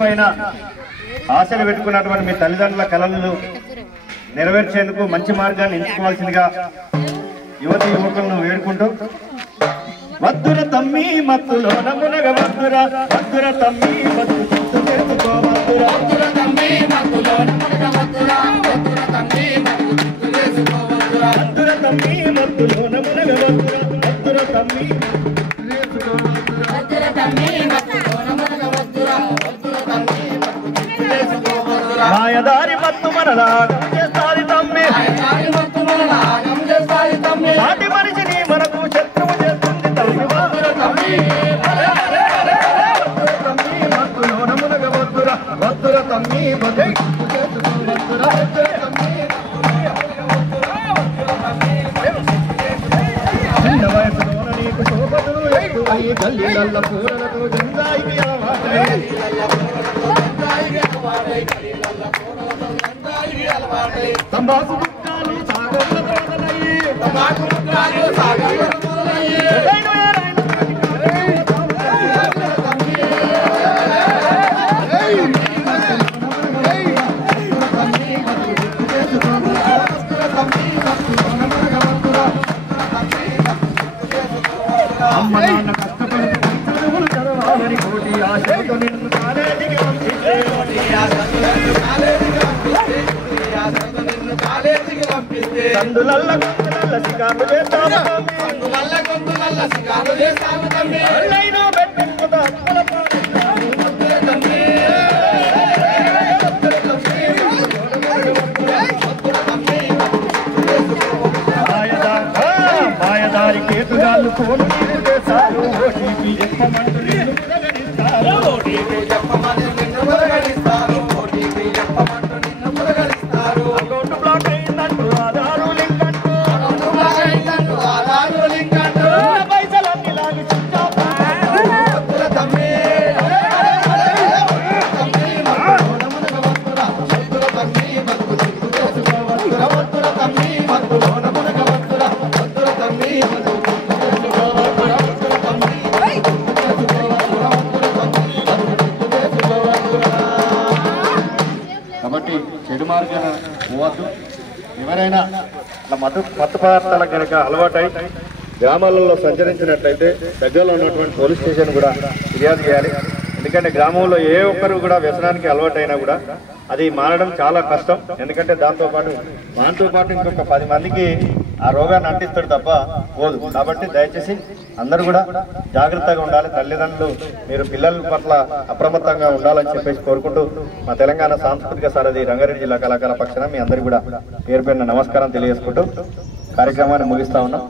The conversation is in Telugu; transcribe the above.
పైన ఆశలు పెట్టుకున్నటువంటి మీ తల్లిదండ్రుల కలలను నెరవేర్చేందుకు మంచి మార్గాన్ని ఎంచుకోవాల్సిందిగా యువతి యువకులను వేడుకుంటూ వద్దుర తమ్మి మత్తులో నమునగ వద్దుర వద్దుర తమ్మి మత్తు చిత్తు చేసుకో వద్దుర వద్దుర తమ్మి మత్తులో నమునగ వద్దుర వద్దుర తమ్మి మత్తు చిత్తు చేసుకో వద్దుర వద్దుర తమ్మి మత్తులో నమునగ వద్దుర వద్దుర తమ్మి చేసుకో వద్దుర తమ్మి మత్తులో నమునగ వద్దుర వద్దుర తమ్మి మత్తు చిత్తు చేసుకో వద్దుర మాయదారి మత్తు మనలా చేస్తాది తమ్మి మాయదారి మత్తు మనలా చేస్తాది తమ్మి సాటి మనిషిని మనకు శత్రువు చేస్తుంది తమ్మి వద్దుర తమ్మి వద్దుర తమ్మి మత్తులో నమునగ వద్దుర వద్దుర తమ్మి మత్తు చిత్తు చేసుకో వద్దుర వద్దుర తమ్మి చిన్న వయసులోన నీకు శోభతులు ఎక్కువై గల్లీలల్ల పూలలతో జంజాయికి అలవాటై తంబాకు ముక్కాలు సాగర్ల మొదలయ్యి తంబాకు ముక్కాలు సాగర్ల మొదలయ్యి అమ్మ నాన్న కష్టపడి చదువులు చదవాలని కోటి ఆశతో నిన్ను కాలేజీకి పంపిస్తే సందులల్ల గొంతులల్ల శికారు చేస్తాము సందులల్ల గొంతులల్ల శికారు చేస్తాము తమ్మి అల్లైనో బెట్టెక్కుత అప్పుల పాడుతాము వద్దుర తమ్మి వద్దుర తమ్మి వద్దుర తమ్మి మాయదారి కేతుగాళ్ళు ఫోను నీకు చేశారు ఓటీపీ చెప్పమంటూ నిన్ను మురగడిస్తారు ఓటీపీ చెప్పమని నిన్ను మురగడిస్తారు ఓటీపీ చెప్పమంటూ నిన్ను మురగడిస్తారు అకౌంట్ బ్లాక్ అయిందంటూ ఆధారు లింక్ అంటూ అకౌంట్ బ్లాక్ అయిందంటూ ఆధారు లింక్ అంటూ పైసలన్నీ లాగి చుట్టాపు వద్దుర తమ్మి వద్దుర తమ్మి మత్తు చిత్తు చేసుకో వద్దుర వద్దుర తమ్మి మత్తులో నమునగ వద్దుర వద్దుర తమ్మి మత్తు చిత్తు చేసుకో వద్దుర వద్దుర తమ్మి కాబట్టి చెడు మార్గాన పోవద్దు. ఎవరైనా ఇట్లా మత్తు పదార్థాలకు కనుక అలవాటై గ్రామాలలో సంచరించినట్లయితే దగ్గరలో ఉన్నటువంటి పోలీస్ స్టేషన్ కూడా ఫిర్యాదు చేయాలి. ఎందుకంటే గ్రామంలో ఏ ఒక్కరు కూడా వ్యసనానికి అలవాటైనా కూడా అది మారడం చాలా కష్టం. ఎందుకంటే దాంతో పాటు ఇంకొక 10 మందికి ఆ రోగాన్ని అంటిస్తాడు తప్ప పోదు. కాబట్టి దయచేసి అందరూ కూడా జాగ్రత్తగా ఉండాలి. తల్లిదండ్రులు మీరు పిల్లల పట్ల అప్రమత్తంగా ఉండాలని చెప్పేసి కోరుకుంటూ మా తెలంగాణ సాంస్కృతిక సారథి రంగారెడ్డి జిల్లా కళాకారుల పక్షాన మీ అందరూ కూడా పేరు పేరున నమస్కారం తెలియజేసుకుంటూ కార్యక్రమాన్ని ముగిస్తా ఉన్నాం.